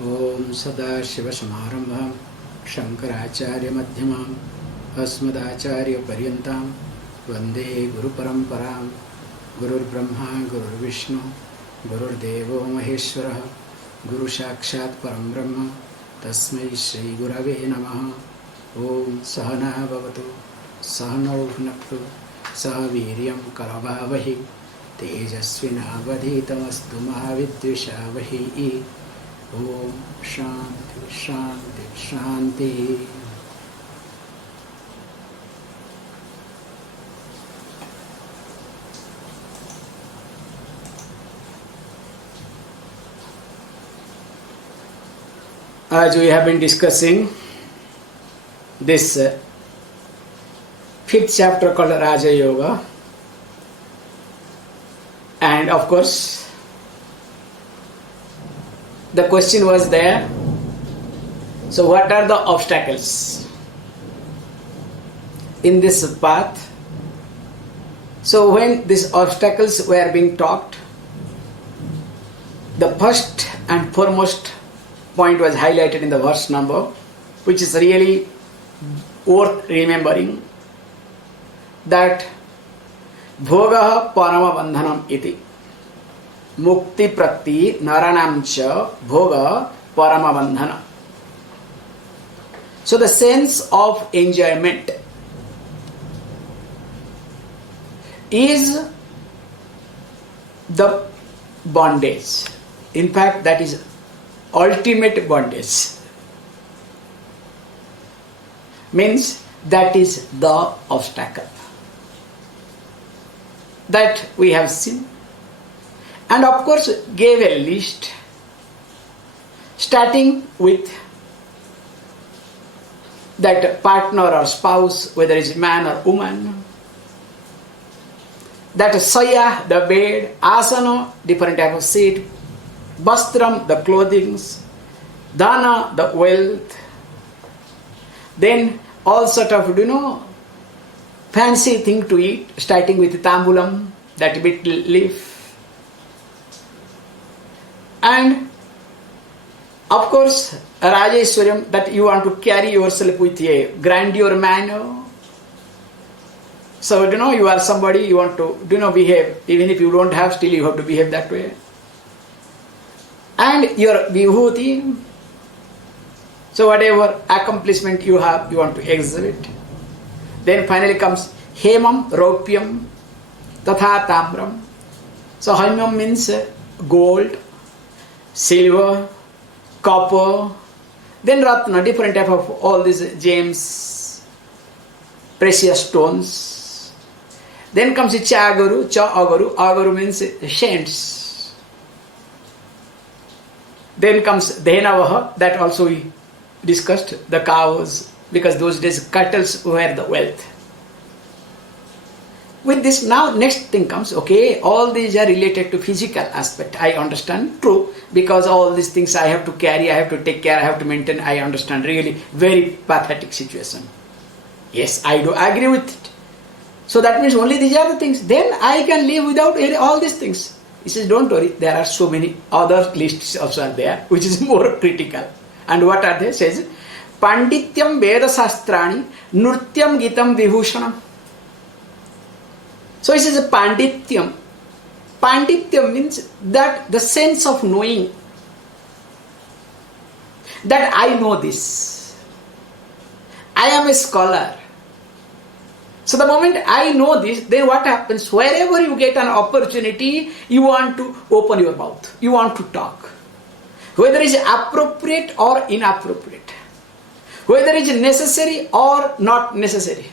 ओम सदाशिवसमारंभां शंकराचार्यमध्यमाम् अस्मदाचार्यपर्यन्तां वन्दे गुरुपरम्परां। गुरुर्ब्रह्मा गुरुर्विष्णु गुरुर्देवो महेश्वरः गुरुसाक्षात् परं ब्रह्म तस्मै श्रीगुरवे नमः। ओम सहना भवतु सहनौ भुनक्तु सह वीर्यं करवावहै तेजस्विनावधीतमस्तु मा विद्विषावहै। ओम शांति शांति शांति। As we have been discussing this fifth chapter called Raja Yoga, and of course the question was there, so what are the obstacles in this path? So when these obstacles were being talked, the first and foremost point was highlighted in the verse number, which is really worth remembering, that bhoga parama bandhanam iti mukti prati naranam cha bhoga parama bandhana. So the sense of enjoyment is the bondage. In fact, that is ultimate bondage. Means that is the obstacle that we have seen, and of course gave a list starting with that partner or spouse, whether it's man or woman, that saya, the bed, asana, different type of seat, vastram, the clothings, dana, the wealth, then all sort of, fancy thing to eat, starting with tambulam, that bit leaf, and of course Rajeshwaryam, that you want to carry yourself with a grandeur manner. So you are somebody, you want to behave, even if you don't have, still you have to behave that way. And your vibhuti, so whatever accomplishment you have, you want to exhibit. Then finally comes hemam, raupyam, tatha tamram. So hemam means gold, silver, copper, then ratna, different type of all these gems, precious stones. Then comes chagaru, agaru, agaru means saints. Then comes dhenavaha, that also we discussed, the cows, because those days cattle were the wealth. With this, now next thing comes, okay, all these are related to physical aspect. I understand, true, because all these things I have to carry, I have to take care, I have to maintain, I understand, really very pathetic situation. Yes, I do agree with it. So that means only these are the things. Then I can live without all these things. He says, don't worry, there are so many other lists also there, which is more critical. And what are they? Says, Pandityam Veda Sastrani Nurtyam Gitam Vibhushanam. So it says Pandityam. Pandityam means that the sense of knowing that I know this. I am a scholar. So the moment I know this, then what happens? Wherever you get an opportunity, you want to open your mouth. You want to talk. Whether it is appropriate or inappropriate. Whether it is necessary or not necessary.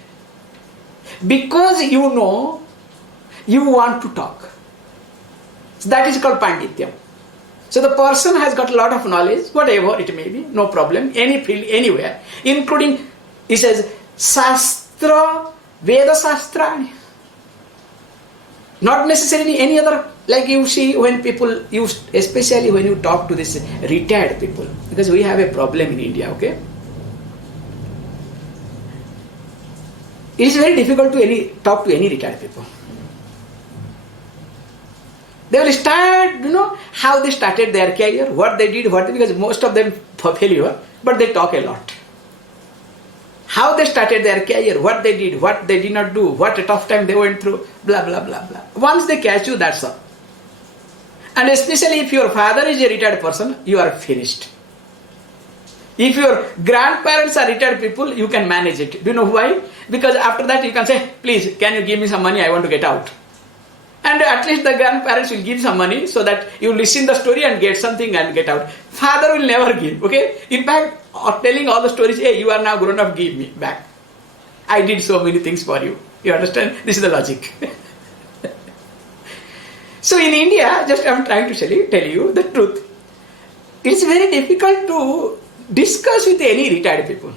Because you know, you want to talk. So that is called Pandityam. So the person has got a lot of knowledge, whatever it may be, no problem, any field, anywhere, including, he says, Sastra, Veda Sastrani. Not necessarily any other, like you see when people use, especially when you talk to this retired people, because we have a problem in India, okay? It is very difficult to talk to any retired people. They will start, how they started their career, what they did, because most of them failure, but they talk a lot. How they started their career, what they did, what they did not do, what a tough time they went through, blah, blah, blah, blah. Once they catch you, that's all. And especially if your father is a retired person, you are finished. If your grandparents are retired people, you can manage it. Do you know why? Because after that you can say, please, can you give me some money? I want to get out. And at least the grandparents will give some money so that you listen the story and get something and get out. Father will never give, okay? In fact, telling all the stories, hey, you are now grown up, give me back. I did so many things for you. You understand? This is the logic. So in India, just I am trying to tell you the truth. It's very difficult to discuss with any retired people.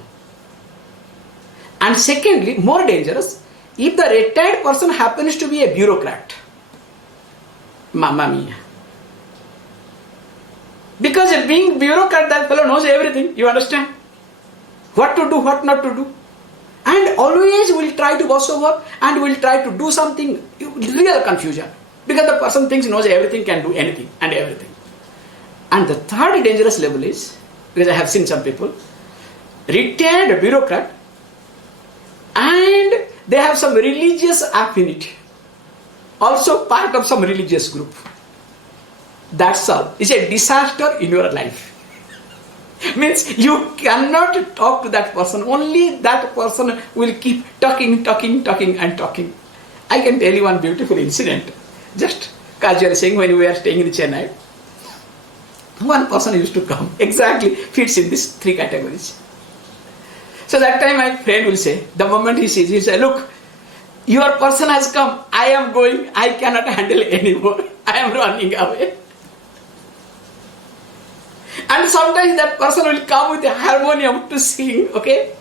And secondly, more dangerous, if the retired person happens to be a bureaucrat. Mamma mia. Because being bureaucrat, that fellow knows everything, you understand? What to do, what not to do. And always will try to boss over and will try to do something, real confusion. Because the person thinks knows everything, can do anything and everything. And the third dangerous level is, because I have seen some people, retired bureaucrat, and they have some religious affinity. Also part of some religious group. That's all. It's a disaster in your life. Means you cannot talk to that person. Only that person will keep talking. I can tell you one beautiful incident. Just casually saying, when we were staying in Chennai, one person used to come, exactly fits in these three categories. So that time my friend will say, the moment he sees, he will say, look, your person has come, I am going, I cannot handle anymore, I am running away. And sometimes that person will come with a harmonium to sing, okay?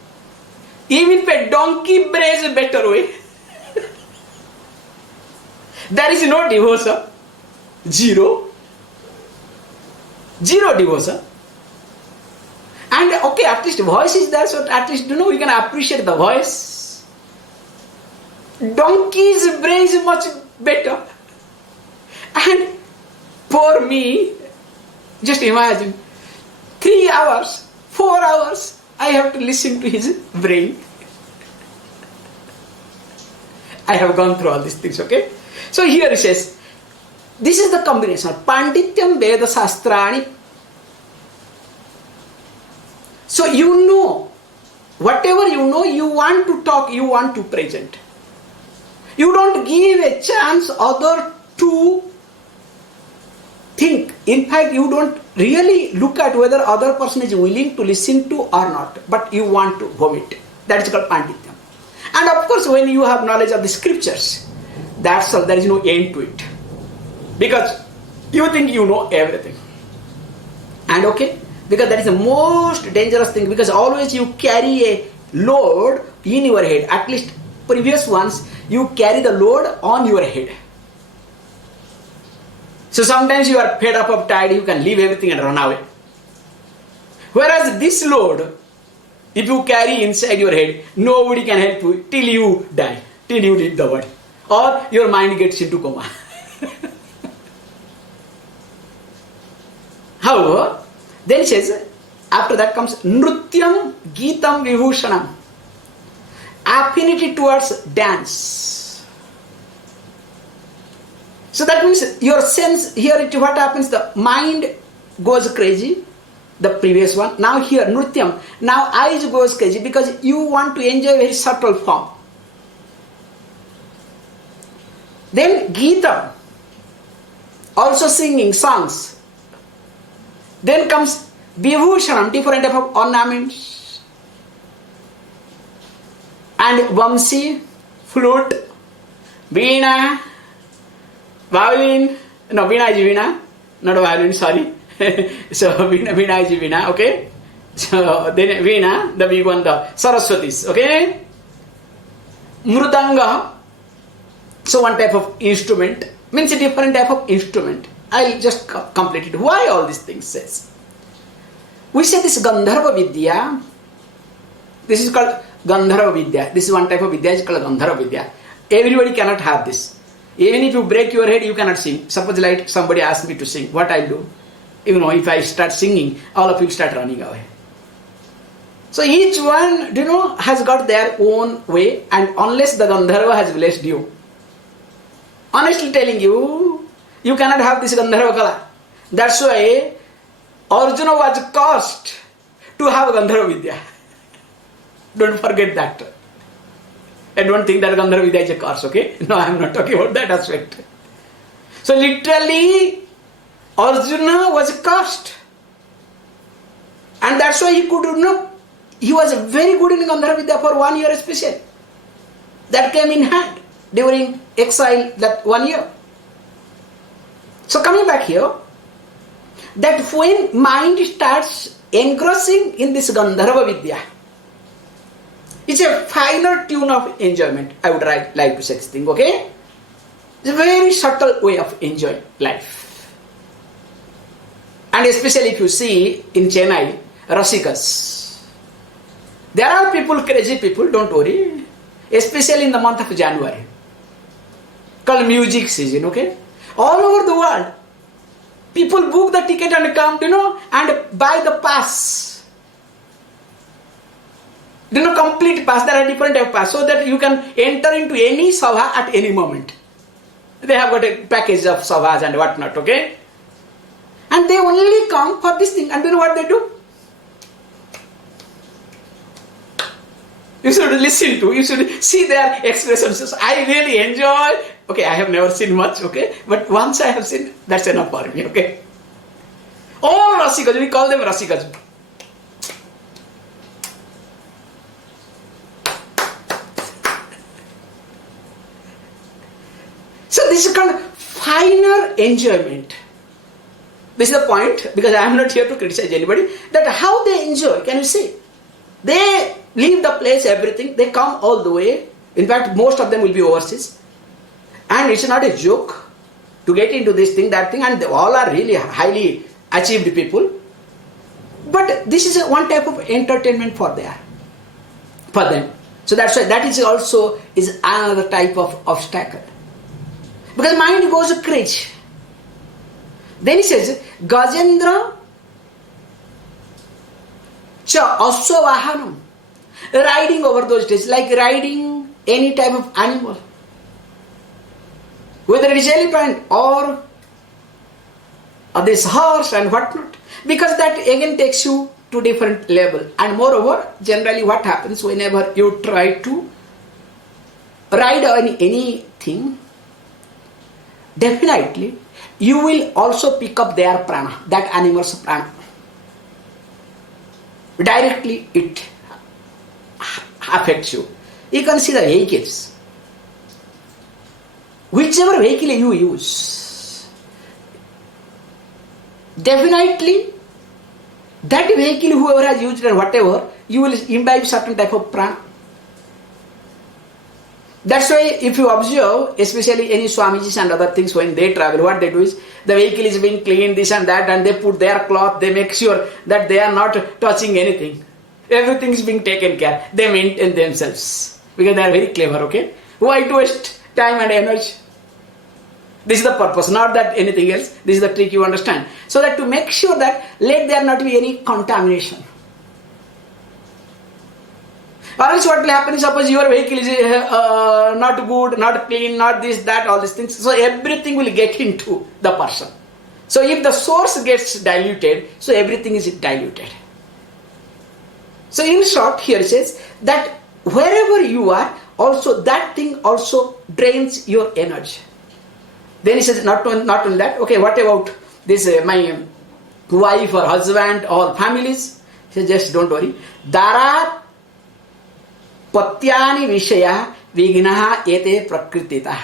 Even if a donkey brays a better way. There is no divorce, zero divorce. And okay, at least voice is there, so at least we can appreciate the voice. Donkey's bray is much better. And for me, just imagine, 3 hours, 4 hours, I have to listen to his brain. I have gone through all these things, okay? So here it says, this is the combination of Pandityam Veda Sastrani. So you know, whatever you know, you want to talk, you want to present. You don't give a chance other to think. In fact, you don't really look at whether other person is willing to listen to or not, but you want to vomit. That is called Pandityam. And of course, when you have knowledge of the scriptures, that's all, there is no end to it. Because you think you know everything. And okay, because that is the most dangerous thing, because always you carry a load in your head. At least previous ones, you carry the load on your head. So sometimes you are fed up, tired, you can leave everything and run away. Whereas this load, if you carry inside your head, nobody can help you till you die, till you leave the world. Or your mind gets into coma. However, then it says, after that comes Nrutyam Geetam Vibhushanam. Affinity towards dance. So that means your sense, here what happens, the mind goes crazy, the previous one. Now here, Nrutyam, now eyes goes crazy because you want to enjoy a very subtle form. Then Geetam, also singing songs. Then comes Vibhushanam, different type of ornaments. And Vamsi, flute, Veena, violin. No, Veena is Veena, not a violin, sorry. So Veena is Veena, okay. So then Veena, the big one, the Saraswatis, okay. Mridanga, so one type of instrument, means a different type of instrument. I'll just complete it. Why all these things says? We say this Gandharva Vidya, this is called Gandharva Vidya. This is one type of Vidya, is called Gandharva Vidya. Everybody cannot have this. Even if you break your head, you cannot sing. Suppose like somebody asks me to sing, what I'll do? If I start singing, all of you start running away. So each one, has got their own way, and unless the Gandharva has blessed you, honestly telling you, you cannot have this Gandharva Kala. That's why Arjuna was cursed to have Gandharva Vidya. Don't forget that. I don't think that Gandharva Vidya is a curse, okay? No, I am not talking about that aspect. So literally, Arjuna was cursed. And that's why he could not. He was very good in Gandharva Vidya for 1 year especially. That came in hand during exile that 1 year. So coming back here, that when mind starts engrossing in this Gandharva Vidya, it's a finer tune of enjoyment, I would like to say this thing, okay? It's a very subtle way of enjoying life. And especially if you see in Chennai, Rasikas. There are people, crazy people, don't worry. Especially in the month of January. Called music season, okay? All over the world. People book the ticket and come, and buy the pass. Complete pass. There are different type of pass. So that you can enter into any sabha at any moment. They have got a package of sabhas and whatnot, okay? And they only come for this thing. And you know what they do? You should listen to, you should see their expressions. I really enjoy. Okay, I have never seen much, okay? But once I have seen, that's enough for me, okay? All Rasikas, we call them Rasikas. So this is kind of finer enjoyment. This is the point, because I am not here to criticize anybody, that how they enjoy, can you see? They leave the place, everything, they come all the way. In fact, most of them will be overseas. And it's not a joke to get into this thing, that thing, and they all are really highly achieved people. But this is one type of entertainment for them. So that's why that is also is another type of obstacle. Because mind goes crazy. Then he says, Gajendra cha aswavahanam. Riding over those days, like riding any type of animal. Whether it is elephant or this horse and whatnot. Because that again takes you to different level. And moreover, generally what happens whenever you try to ride on anything, definitely you will also pick up their prana, that animal's prana. Directly it affects you. You can see the vehicles. Whichever vehicle you use, definitely that vehicle, whoever has used it and whatever, you will imbibe certain type of prana. That's why if you observe, especially any Swamijis and other things, when they travel, what they do is, the vehicle is being cleaned, this and that, and they put their cloth, they make sure that they are not touching anything. Everything is being taken care. They maintain themselves. Because they are very clever, okay? Why to waste time and energy? This is the purpose, not that anything else. This is the trick, you understand. So that to make sure that let there not be any contamination. Or else what will happen is, suppose your vehicle is not good, not clean, not this, that, all these things. So everything will get into the person. So if the source gets diluted, so everything is diluted. So in short, here it says that wherever you are, also that thing also drains your energy. Then he says, not only that, okay, what about this, my wife or husband or families? He says, just don't worry. Dara patyani vishaya vignaha ete prakritita.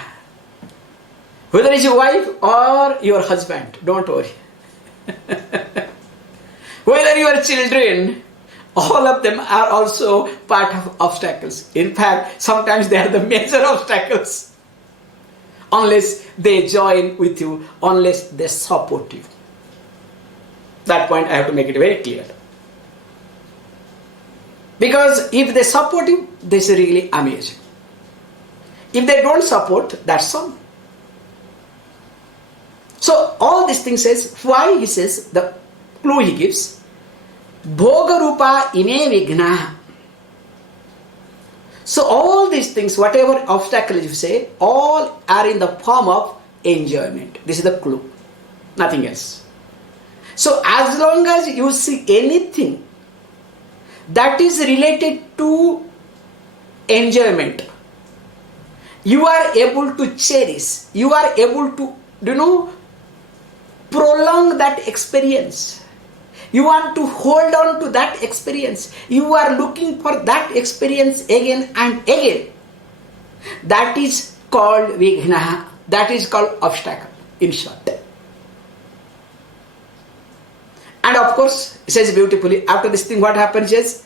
Whether it's your wife or your husband, don't worry. Whether your children, all of them are also part of obstacles. In fact, sometimes they are the major obstacles. Unless they join with you, unless they support you. That point I have to make it very clear. Because if they support you, this is really amazing. If they don't support, that's all. So all these things says, why he says, the clue he gives, Bhoga Rupa ime Vigna. So all these things, whatever obstacles you say, all are in the form of enjoyment. This is the clue. Nothing else. So as long as you see anything that is related to enjoyment, you are able to cherish, you are able to, prolong that experience. You want to hold on to that experience. You are looking for that experience again and again. That is called Vighna. That is called obstacle, in short. And of course, it says beautifully, after this thing, what happens is,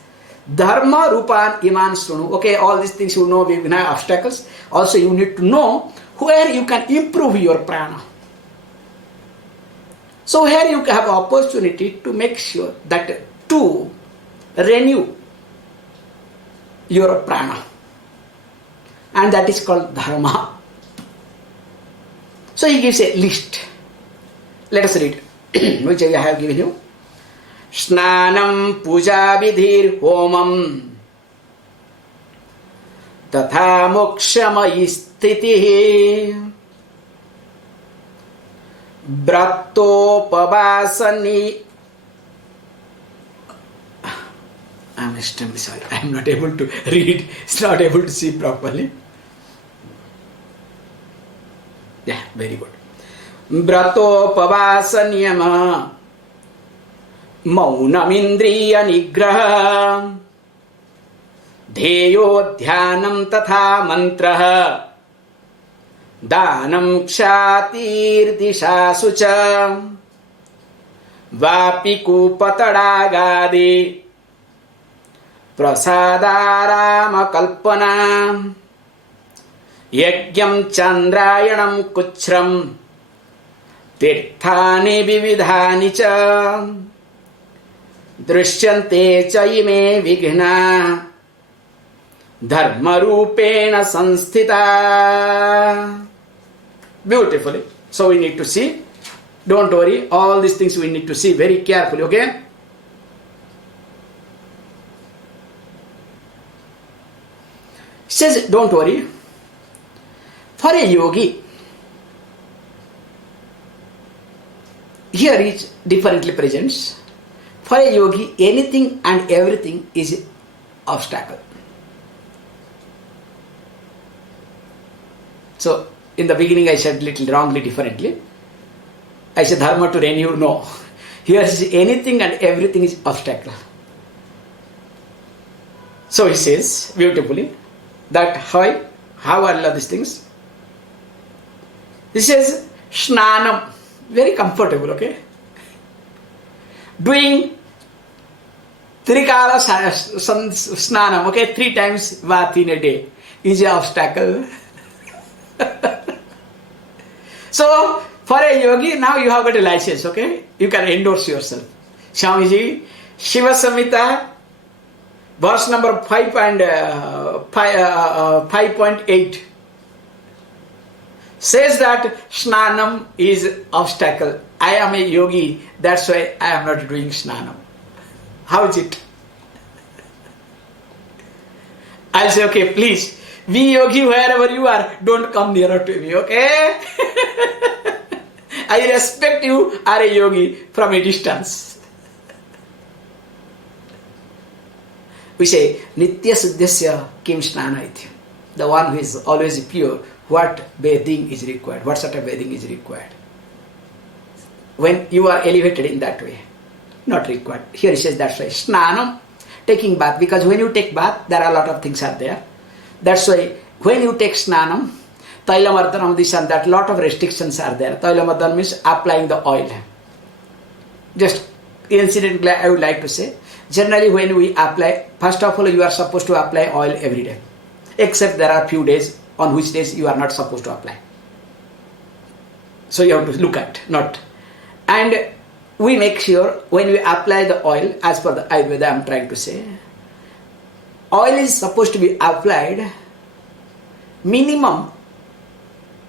Dharma Rupan Iman Sunu. Okay, all these things you know, Vighna, obstacles. Also, you need to know where you can improve your prana. So here you have opportunity to make sure that to renew your prana. And that is called Dharma. So he gives a list. Let us read, which I have given you. Snanam puja vidhir homam tatha mokshamayi sthitihi Bratopavasani. I'm extremely sorry. I'm not able to read. It's not able to see properly. Yeah, very good. Bratopavasaniyama Maunamindriya nigraha Dheyo dhyanam tatha mantraha Danam kshatir dishasu cha Vapiku patadagadi Prasadarama kalpana Yagyam chandrayanam kuchram Tirthani vividhani cha Drishyante cha ime vighna Dharma rupena sanstita. Beautifully. So we need to see. Don't worry. All these things we need to see very carefully. Okay? Says, don't worry. For a yogi, here is differently presents. For a yogi, anything and everything is obstacle. So, in the beginning I said little wrongly, differently. I said dharma to renew. No. Here is anything and everything is obstacle. So he says beautifully that how I love these things. He says snanam, very comfortable, okay? Doing trikala snanam, okay, 3 times bath in a day is an obstacle. So, for a yogi, now you have got a license, okay? You can endorse yourself. Swamiji, Shiva Samhita, verse number 5 and 5.8 says that snanam is obstacle. I am a yogi, that's why I am not doing snanam. How is it? I'll say, okay, please, be yogi wherever you are, don't come nearer to me, okay? I respect you are a yogi from a distance. We say, Nitya Siddhasya Kim Snana Iti. The one who is always pure, what bathing is required? What sort of bathing is required? When you are elevated in that way, not required. Here he says that's why. Snanam, taking bath, because when you take bath, there are a lot of things are there. That's why when you take snanam, Tailamardhanam, this and that, lot of restrictions are there. Tailamardhanam means applying the oil. Just incidentally, I would like to say, generally when we apply, first of all, you are supposed to apply oil every day. Except there are few days on which days you are not supposed to apply. So you have to look at, not. And we make sure when we apply the oil, as per the Ayurveda I am trying to say, oil is supposed to be applied minimum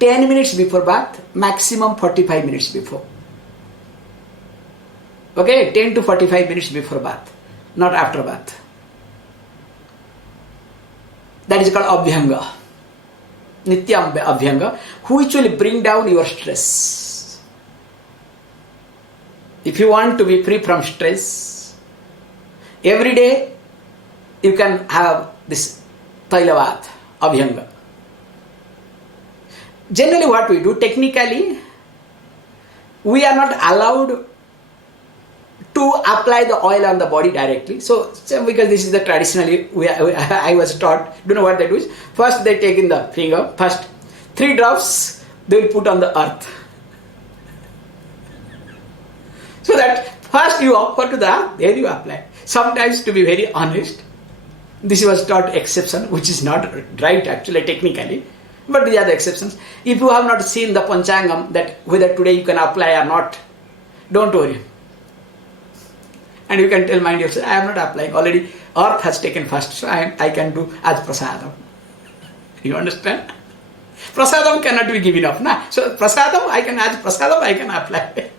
10 minutes before bath, maximum 45 minutes before. Okay, 10 to 45 minutes before bath, not after bath. That is called Abhyanga. Nitya Abhyanga, which will bring down your stress. If you want to be free from stress, every day you can have this Tailavat, Abhyanga. Generally what we do, technically, we are not allowed to apply the oil on the body directly. So because this is the traditionally, I was taught, do you know what they do is, first they take in the finger, first 3 drops they will put on the earth. So that first you offer to the earth, then you apply. Sometimes, to be very honest, this was taught exception, which is not right actually technically, but these are the exceptions. If you have not seen the Panchangam, that whether today you can apply or not, don't worry. And you can tell mind yourself, I am not applying, already earth has taken first, so I can do as prasadam. You understand? Prasadam cannot be given up, na? So prasadam, I can apply.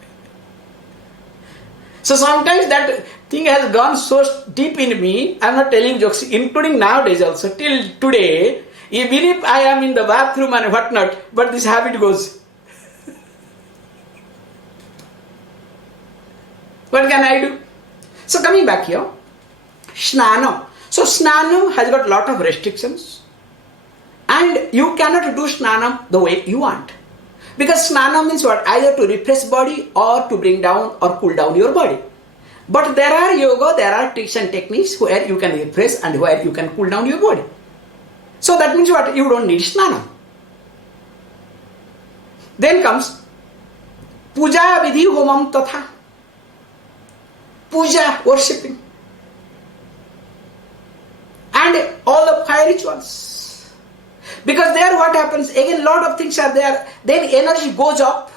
So sometimes that thing has gone so deep in me, I am not telling jokes, including nowadays also, till today, even if I am in the bathroom and whatnot, but this habit goes. What can I do? So coming back here, Snanam. So Snanam has got lot of restrictions, and you cannot do Snanam the way you want. Because Snanam means what? Either to refresh body or to bring down or cool down your body. But there are yoga, there are tricks and techniques where you can refresh and where you can cool down your body. So that means what? You don't need Snanam. Then comes Puja Vidhi Homam Tatha. Puja, worshipping. And all the fire rituals. Because there what happens, again lot of things are there, then energy goes up.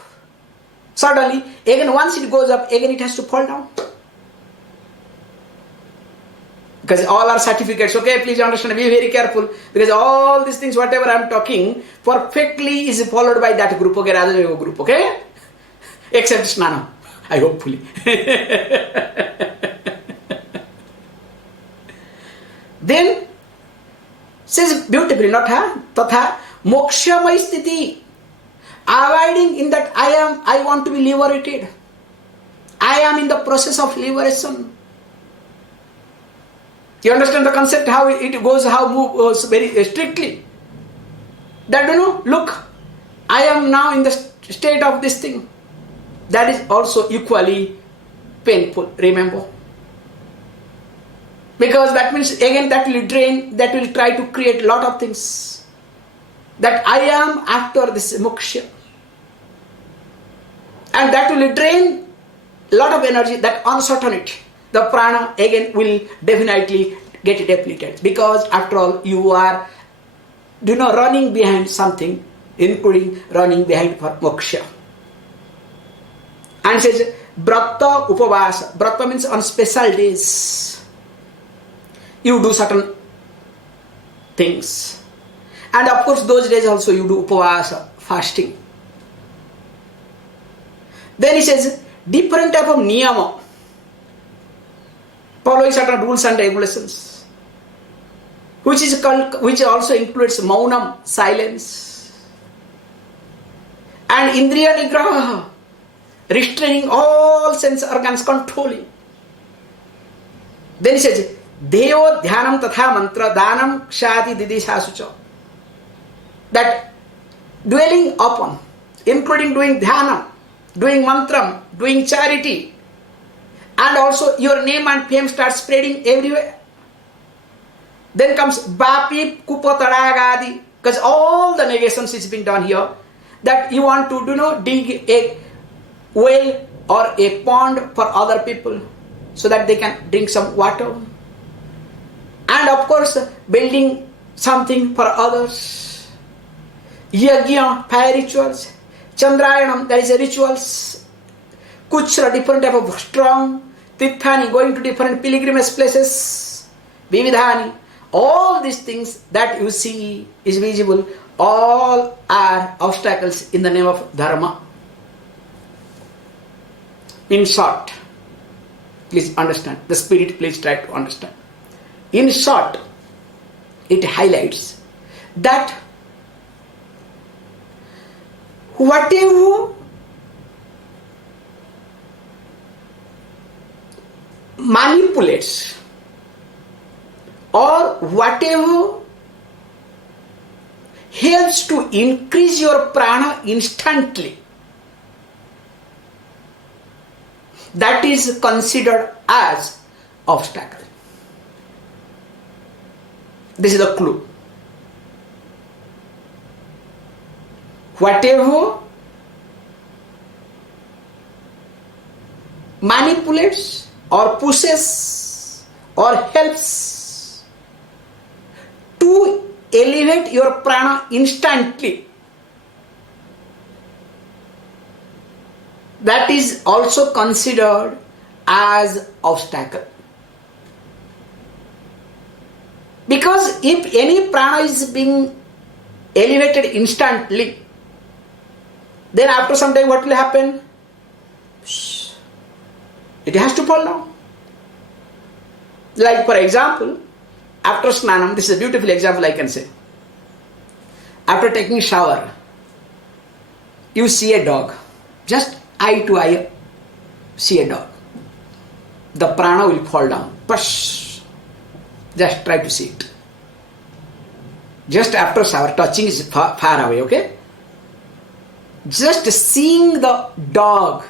Suddenly, again once it goes up, again it has to fall down. Because all are certificates, okay, please understand, be very careful. Because all these things, whatever I am talking, perfectly is followed by that group, okay, Raja Yoga group, okay? Except Snanam, I hopefully. Then, says beautifully, not ha, tatha, mokshamai sthiti, abiding in that I want to be liberated. I am in the process of liberation. You understand the concept, how it goes, how moves very strictly. That look, I am now in the state of this thing. That is also equally painful, remember. Because that means again that will drain, that will try to create a lot of things. That I am after this moksha. And that will drain a lot of energy, that uncertainty. The prana again will definitely get depleted. Because after all, you are running behind something, including running behind for moksha. And says, Brata Upavasa. Brata means on special days. You do certain things. And of course, those days also you do Upavasa, fasting. Then he says, different type of niyama. Following certain rules and regulations. Which also includes maunam, silence. And indriya nigraha, restraining all sense organs, controlling. Then he says, Devo dhyanam tatha mantra danam kshati didishasucha. That dwelling upon, including doing dhanam, doing mantram, doing charity, and also your name and fame starts spreading everywhere. Then comes Bapi Kupatadagadi, because all the negations is being done here, that you want to dig a well or a pond for other people so that they can drink some water. And of course, building something for others. Yajna, fire rituals. Chandrayanam, that is a rituals. Kuchra, different type of strong. Tirthani, going to different pilgrimage places. Vividhani, all these things that you see is visible, all are obstacles in the name of dharma. In short, please understand, the spirit, please try to understand. In short, it highlights that whatever manipulates or whatever helps to increase your prana instantly, that is considered as obstacle. This is the clue. Whatever manipulates or pushes or helps to elevate your prana instantly, that is also considered as obstacle. Because if any prana is being elevated instantly, then after some time what will happen? It has to fall down. Like for example, after snanam, this is a beautiful example I can say. After taking shower, you see a dog. Just eye to eye, see a dog. The prana will fall down. Push. Just try to see it. Just after shower, touching is far away, okay? Just seeing the dog,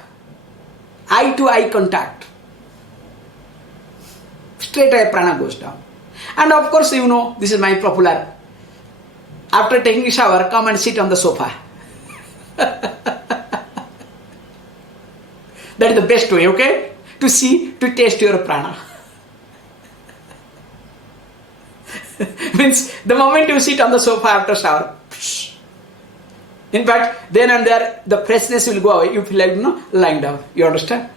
eye to eye contact, straight away prana goes down. And of course, you know, this is my popular. After taking a shower, come and sit on the sofa. That is the best way, okay? To see, to taste your prana. Means the moment you sit on the sofa after shower, in fact, then and there, the freshness will go away. You feel like, you know, lying down. You understand?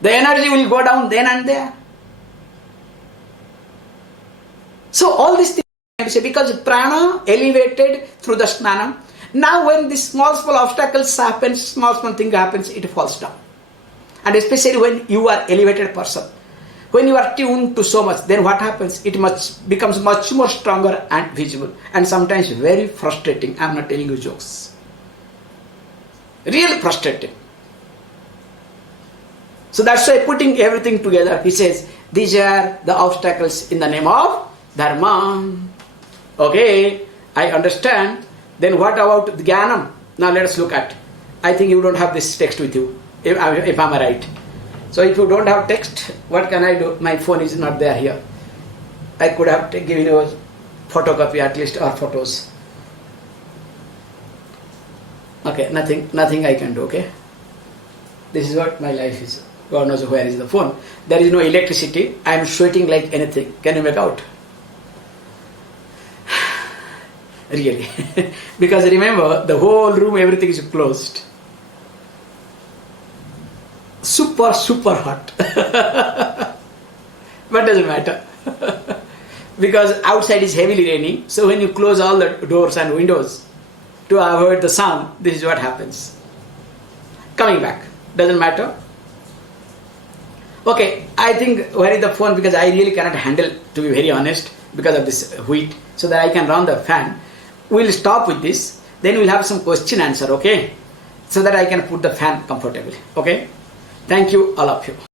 The energy will go down then and there. So all these things I say, because prana elevated through the snanam. Now when these small obstacles happen, small thing happens, it falls down. And especially when you are elevated person, when you are tuned to so much, then what happens? It becomes much more stronger and visible, and sometimes very frustrating. I am not telling you jokes. Really frustrating. So that's why putting everything together, he says, these are the obstacles in the name of dharma. Okay, I understand. Then what about the jnanam? Now let us look at. I think you don't have this text with you, if I am right. So if you don't have text, what can I do? My phone is not there here. I could have given you a photocopy at least, or photos. Okay, nothing I can do, okay? This is what my life is. God knows where is the phone. There is no electricity. I am sweating like anything. Can you make out? Really. Because remember, the whole room, everything is closed. Super hot. But doesn't matter. Because outside is heavily raining. So when you close all the doors and windows to avoid the sound, this is what happens. Coming back. Doesn't matter. Okay, I think where is the phone, because I really cannot handle, to be very honest, because of this heat, so that I can run the fan. We'll stop with this, then we'll have some question answer, okay? So that I can put the fan comfortably, okay? Thank you, all of you.